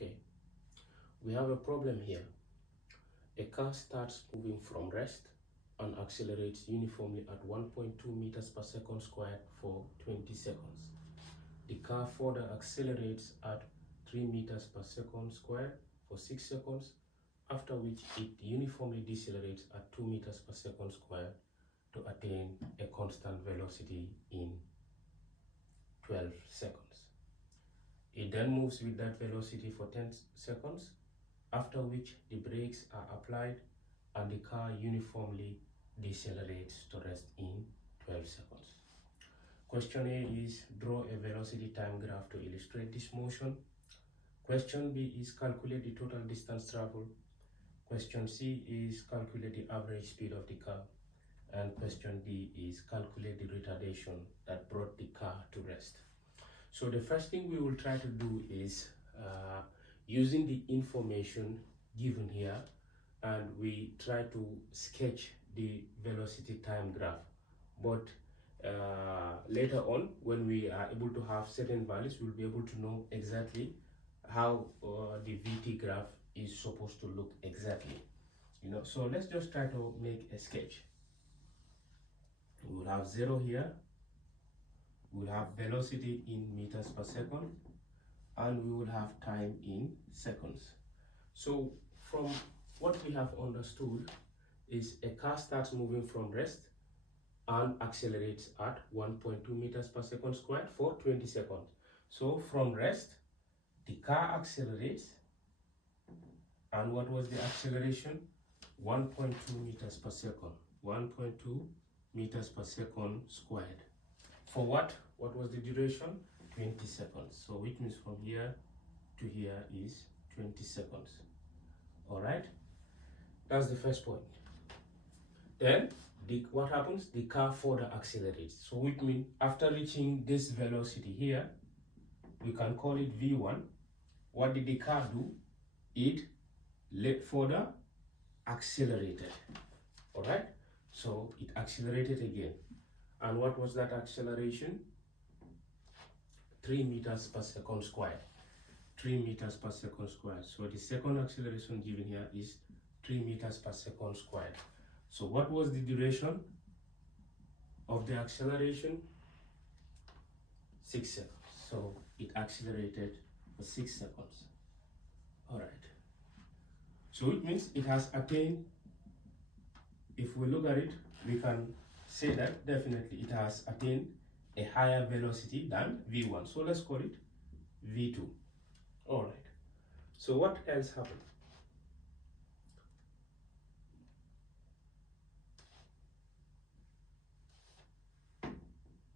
Okay, we have a problem here. A car starts moving from rest and accelerates uniformly at 1.2 meters per second squared for 20 seconds. The car further accelerates at 3 meters per second squared for 6 seconds, after which it uniformly decelerates at 2 meters per second squared to attain a constant velocity in 12 seconds. It then moves with that velocity for 10 seconds, after which the brakes are applied and the car uniformly decelerates to rest in 12 seconds. Question A is draw a velocity time graph to illustrate this motion. Question B is calculate the total distance traveled. Question C is calculate the average speed of the car. And question D is calculate the retardation that brought the car to rest. So the first thing we will try to do is using the information given here, and we try to sketch the velocity time graph. But later on, when we are able to have certain values, we'll be able to know exactly how the VT graph is supposed to look exactly. So let's just try to make a sketch. We will have 0 here. We will have velocity in meters per second, and we will have time in seconds. So from what we have understood is a car starts moving from rest and accelerates at 1.2 meters per second squared for 20 seconds. So from rest, the car accelerates, and what was the acceleration? 1.2 meters per second. 1.2 meters per second squared. For what? What was the duration? 20 seconds. So which means from here to here is 20 seconds. All right, that's the first point. Then what happens? The car further accelerates. So which means after reaching this velocity here, we can call it V1. What did the car do? It further accelerated. All right, so it accelerated again. And what was that acceleration? 3 meters per second squared. 3 meters per second squared. So the second acceleration given here is 3 meters per second squared. So what was the duration of the acceleration? 6 seconds. So it accelerated for 6 seconds. All right. So it means it has attained, if we look at it, we can say that definitely it has attained a higher velocity than V1. So let's call it V2. All right. So what else happened?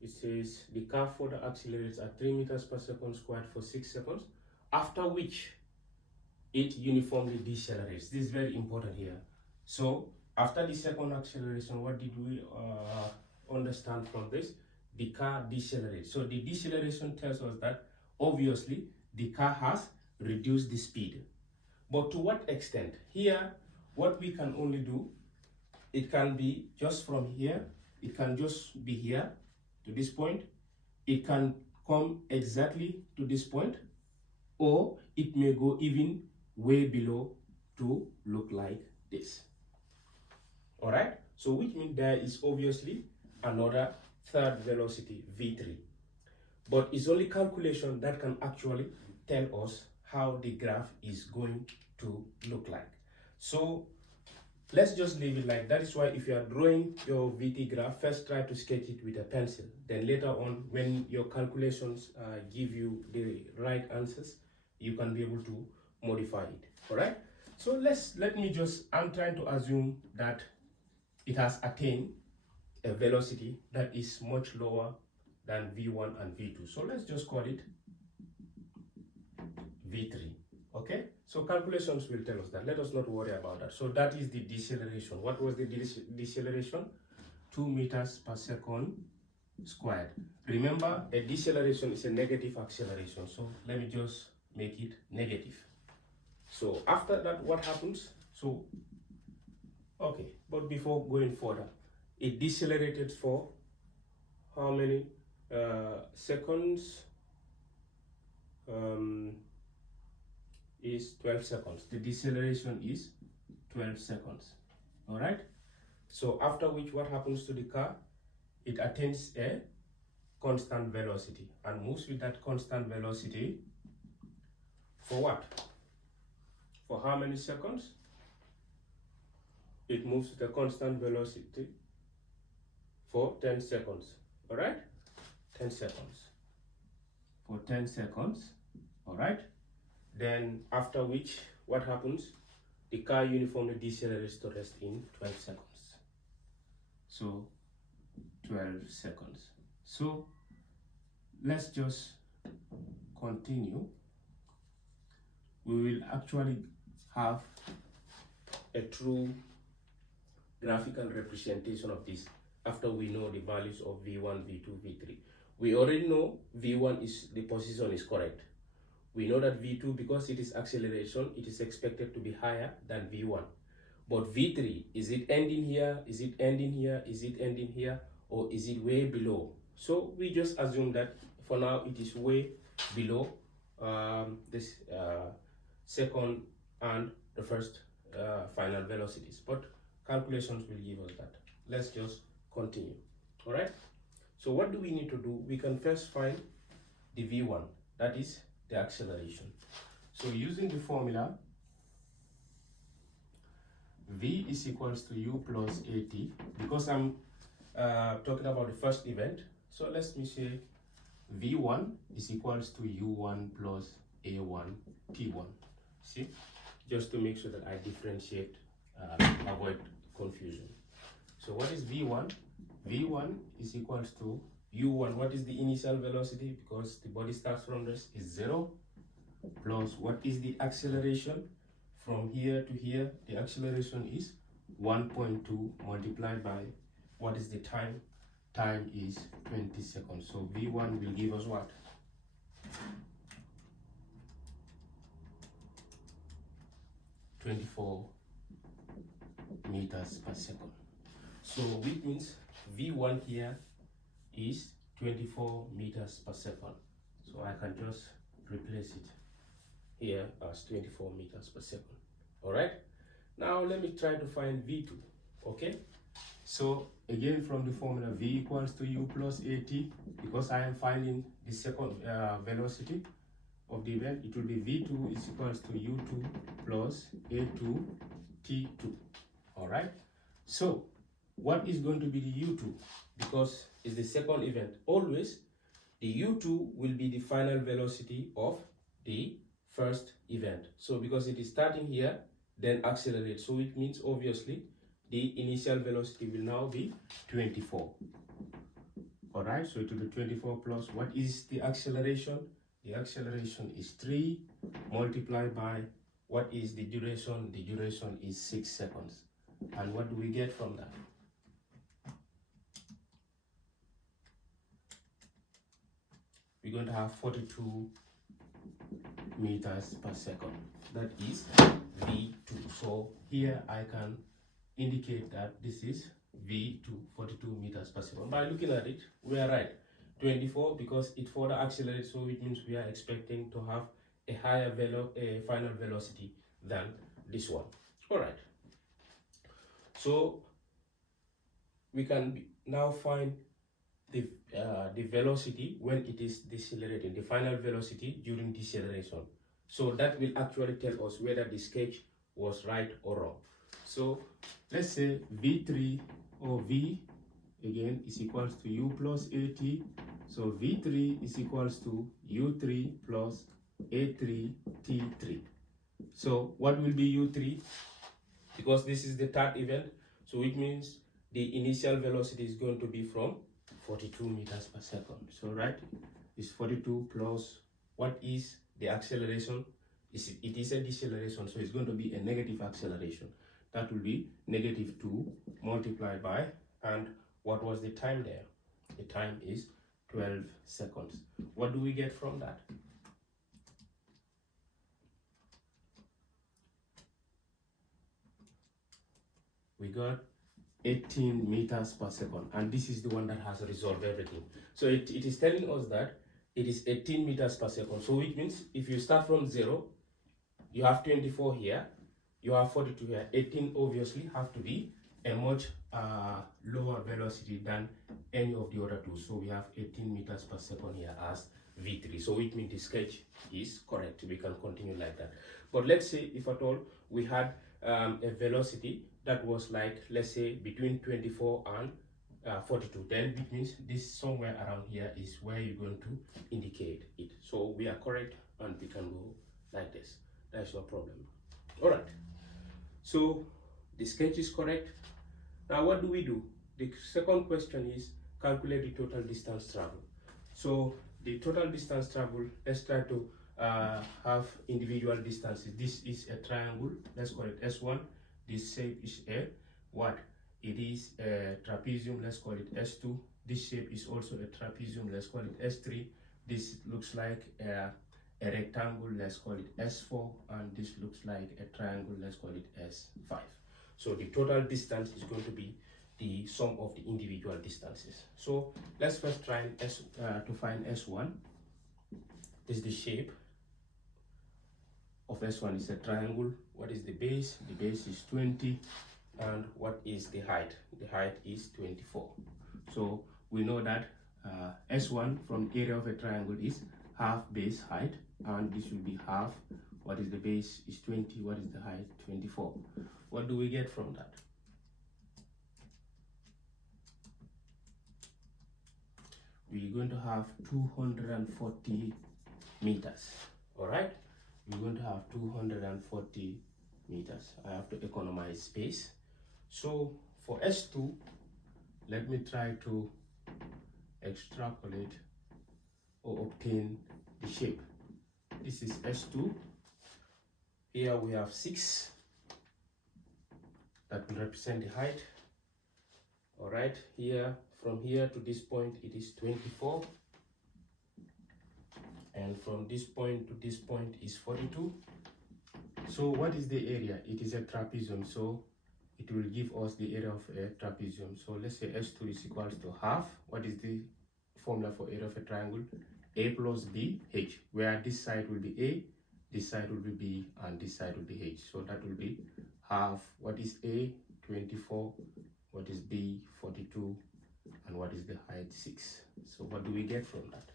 It says the car further accelerates at 3 meters per second squared for 6 seconds, after which it uniformly decelerates. This is very important here. So after the second acceleration, what did we understand from this? The car decelerates. So the deceleration tells us that obviously the car has reduced the speed. But to what extent? Here, what we can only do, it can be just from here, it can just be here to this point, it can come exactly to this point, or it may go even way below to look like this. All right, so which means there is obviously another third velocity, V3. But it's only calculation that can actually tell us how the graph is going to look like. So let's just leave it like that. Is why if you are drawing your VT graph, first try to sketch it with a pencil. Then later on, when your calculations give you the right answers, you can be able to modify it. All right. So I'm trying to assume that it has attained a velocity that is much lower than V1 and V2. So let's just call it V3. Okay, so calculations will tell us that. Let us not worry about that. So that is the deceleration. What was the deceleration? 2 meters per second squared. Remember, a deceleration is a negative acceleration. So let me just make it negative. So after that, what happens? So, okay, but before going further, it decelerated for how many seconds? is 12 seconds. The deceleration is 12 seconds. All right. So after which, what happens to the car? It attains a constant velocity and moves with that constant velocity for what? For how many seconds? It moves with a constant velocity for 10 seconds. All right? 10 seconds. For 10 seconds. All right? Then after which, what happens? The car uniformly decelerates to rest in 12 seconds. So 12 seconds. So let's just continue. We will actually have a true graphical representation of this after we know the values of V1, V2, V3. We already know V1 is the position is correct. We know that V2, because it is acceleration, it is expected to be higher than V1. But V3, is it ending here? Is it ending here? Is it ending here? Or is it way below? So we just assume that for now it is way below this second and the first final velocities. But calculations will give us that. Let's just continue. All right. So what do we need to do? We can first find the V1, that is the acceleration. So using the formula, V is equals to U plus AT, because I'm talking about the first event. So let me say V1 is equals to U1 plus A1 T1. See, just to make sure that I differentiate, avoid confusion. So what is V1? V1 is equals to U1. What is the initial velocity? Because the body starts from rest is 0, plus what is the acceleration from here to here? The acceleration is 1.2 multiplied by what is the time? Time is 20 seconds. So V1 will give us what? (24 meters per second). So which means V1 here is 24 meters per second. So I can just replace it here as 24 meters per second. All right. Now let me try to find V2. Okay. So again, from the formula, V equals to U plus AT, because I am finding the second velocity of the event, it will be V2 is equals to U2 plus A2 T2. All right. So what is going to be the U2? Because it's the second event. Always the U2 will be the final velocity of the first event. So because it is starting here, then accelerate. So it means obviously the initial velocity will now be 24. All right, so it will be 24 plus what is the acceleration? The acceleration is 3 multiplied by what is the duration? The duration is 6 seconds. And what do we get from that? We're going to have 42 meters per second. That is V2. So here I can indicate that this is V2, 42 meters per second. By looking at it, we are right. 24 because it further accelerates, so it means we are expecting to have a higher final velocity than this one. All right. So we can now find the velocity when it is decelerating, the final velocity during deceleration. So that will actually tell us whether the sketch was right or wrong. So let's say V3 or V again is equals to U plus AT. So V3 is equals to U3 plus A3 T3. So what will be U3? Because this is the third event, so it means the initial velocity is going to be from 42 meters per second. So right, it's 42 plus what is the acceleration? It is a deceleration, so it's going to be a negative acceleration. That will be -2 multiplied by, and what was the time there? The time is 12 seconds. What do we get from that? We got 18 meters per second, and this is the one that has resolved everything. So it is telling us that it is 18 meters per second. So it means if you start from 0, you have 24 here, you have 42 here. 18 obviously have to be a much lower velocity than any of the other two. So we have 18 meters per second here as V3. So it means the sketch is correct. We can continue like that. But let's say if at all we had a velocity that was like, let's say between 24 and 42, then it means this somewhere around here is where you're going to indicate it. So we are correct and we can go like this. That's no problem. All right. So the sketch is correct. Now what do we do? The second question is calculate the total distance traveled. So the total distance traveled, let's try to have individual distances. This is a triangle, let's call it S1. This shape is a what? It is a trapezium, let's call it S2. This shape is also a trapezium, let's call it S3. This looks like a rectangle, let's call it S4, and this looks like a triangle, let's call it S5. So the total distance is going to be the sum of the individual distances. So let's first try to find S1. This is the shape of S1. Is a triangle. What is the base? The base is 20. And what is the height? The height is 24. So we know that S1 from area of a triangle is half base height, and this will be half. What is the base is 20. What is the height? 24. What do we get from that? We're going to have 240 meters. All right, we're going to have 240 meters. I have to economize space. So for S2, let me try to extrapolate or obtain the shape. This is S2. Here we have 6. That will represent the height. All right, here from here to this point it is 24, and from this point to this point is 42. So what is the area? It is a trapezium, so it will give us the area of a trapezium. So let's say S2 is equals to half. What is the formula for area of a triangle? A plus B H, where this side will be A, this side will be B, and this side will be H. So that will be half. What is A? 24. What is B? 42. And what is the height? 6. So what do we get from that?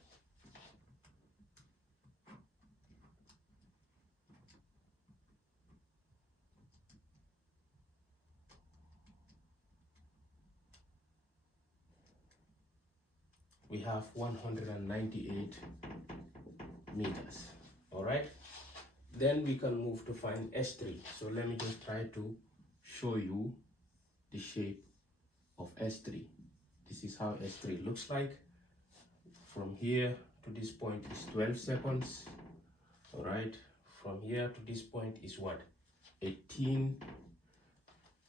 We have 198 meters. All right, then we can move to find S3. So let me just try to show you the shape of S3. This is how S3 looks like. From here to this point is 12 seconds. All right, from here to this point is what? 18.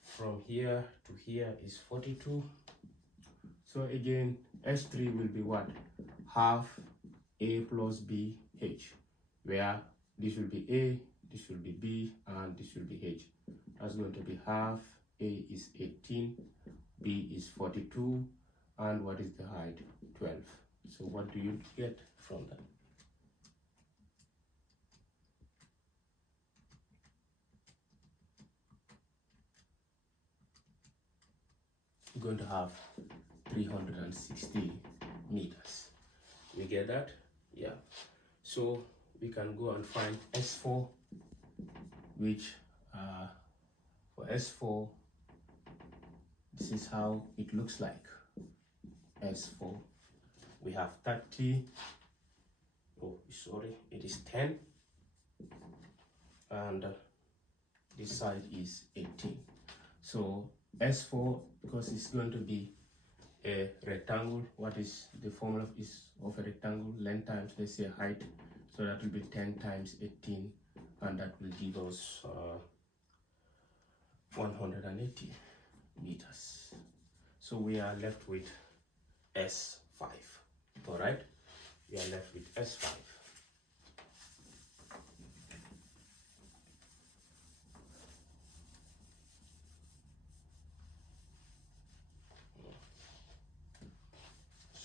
From here to here is 42. So again, S3 will be what? Half A plus B H, where this will be A, this will be B, and this will be H. That's going to be half. A is 18, B is 42, and what is the height? 12. So what do you get from that? You're going to have 360 meters. We get that? Yeah. So we can go and find S4, which for S4, this is how it looks like. S4, we have 30. Oh, sorry, it is 10, and this side is 18. So S4, because it's going to be a rectangle, what is the formula of a rectangle? Length times, let's say, height. So that will be 10 times 18, and that will give us 180 meters. So we are left with S5. All right, we are left with S5.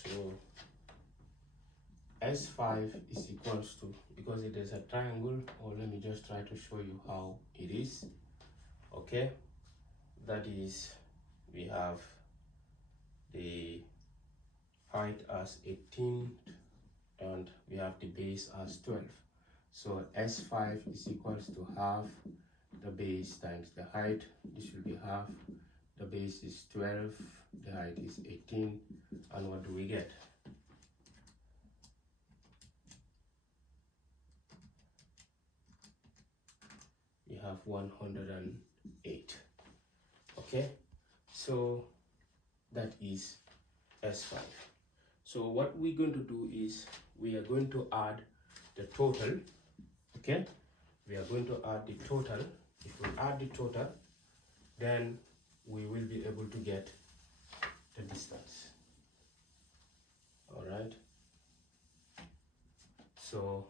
So S5 is equals to, because it is a triangle, or let me just try to show you how it is. Okay, that is, we have the height as 18 and we have the base as 12. So S5 is equals to half the base times the height. This will be half. The base is 12, the height is 18, and what do we get? We have 108. Okay, so that is S5. So what we're going to do is we are going to add the total. Okay, we are going to add the total. If we add the total, then we will be able to get the distance. All right, so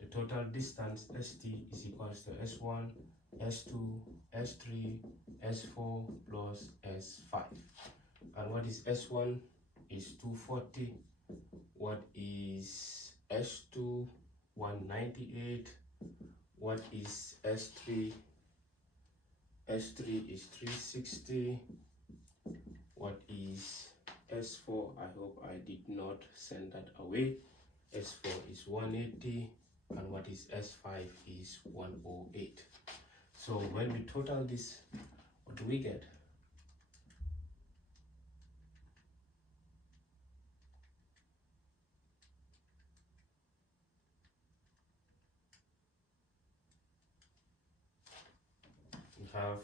the total distance ST is equals to S1, S2, S3, S4 plus S5. And what is S1 is 240. What is S2? 198. What is S3? S3 is 360. What is S4? I hope I did not send that away. S4 is 180. And what is S5 is 108. So when we total this, what do we get? We have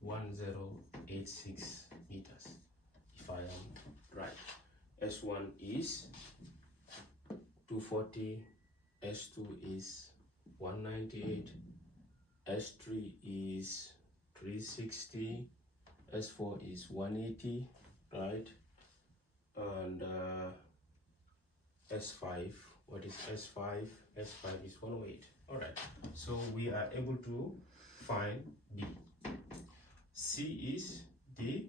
1086 meters, if I am right. S1 is 240, S2 is 198, S3 is 360, S4 is 180, right? And S5, what is S5? S5 is 108. All right, so we are able to find B. C is the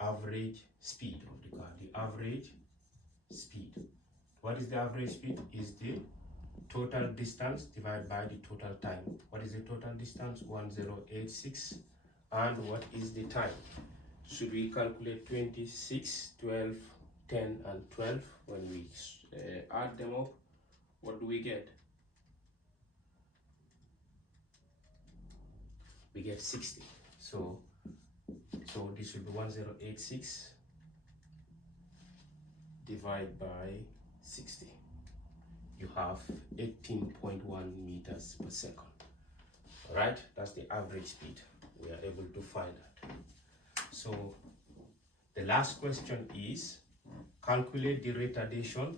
average speed of the car, the average speed. What is the average speed? Is the total distance divided by the total time. What is the total distance? 1086. And what is the time? Should we calculate 26, 12, 10, and 12? When we add them up, what do we get? We get 60. So this should be 1086 divided by 60. You have 18.1 meters per second. All right, that's the average speed. We are able to find that. So the last question is calculate the retardation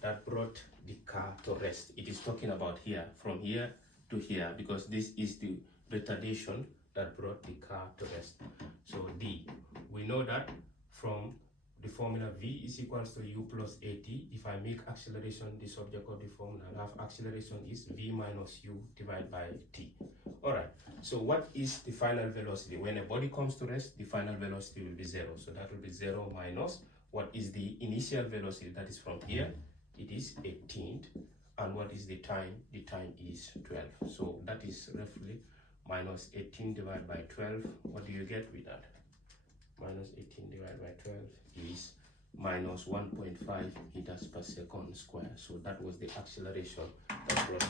that brought the car to rest. It is talking about here, from here to here, because this is the retardation that brought the car to rest. So D, we know that from the formula V is equals to U plus AT. If I make acceleration the subject of the formula, I have acceleration is V minus U divided by T. All right, so what is the final velocity? When a body comes to rest, the final velocity will be 0. So that will be 0 minus what is the initial velocity, that is from here, it is 18. And what is the time? The time is 12. So that is roughly minus 18 divided by 12. What do you get with that? Minus 18 divided by 12 is minus 1.5 meters per second square. So that was the acceleration that brought